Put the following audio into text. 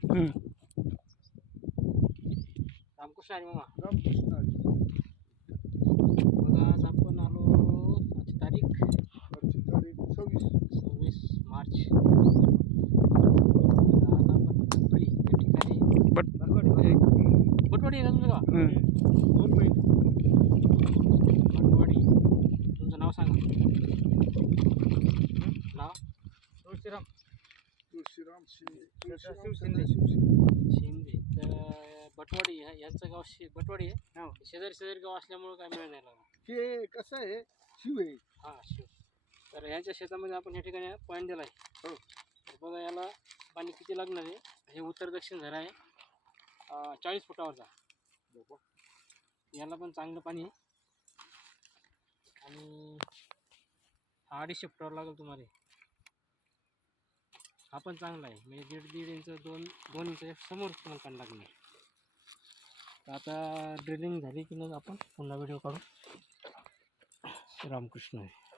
हम्म. रामकृष्ण आणि मामा रामकृष्ण हरी. बघा आज आपण आलो आजची तारीख आजची तारीख सव्वीस सव्वीस मार्च आज आपण पिंपरी या ठिकाणी बट बटवाडी आहे का तुमचं गाव हम्म. दोन महिने बटवाडी तुमचं नाव सांगा नाव तुळशीराम तुळशीराम शिंदे तुळशीराम शिवशिंदे. शिवशिंदे. शिंदे. तर बटवाडी ह्या- यांचं गाव शे बटवाडी आहे? शेजारी शेजारी गाव असल्यामुळं काय मिळणार नाही लागला हे कसं आहे शिव आहे. हां शिव. तर ह्यांच्या शेतामध्ये आपण या ठिकाणी पॉईंट दिला आहे हो. तर बघा याला पाणी किती लागणार आहे? हे उत्तर दक्षिण झरा आहे. अं, चाळीस फुटावरचा. बाबा. याला पण चांगलं पाणी आहे. आणि हा अडीचशे फुटावर लागेल तुम्हाला. हा पण चांगला आहे. म्हणजे दीड दीड इंच दोन दोन इंच समोर पण पाणी लागले तर आता ड्रिलिंग झाली की मग आपण पुन्हा व्हिडिओ काढू. रामकृष्ण. आहे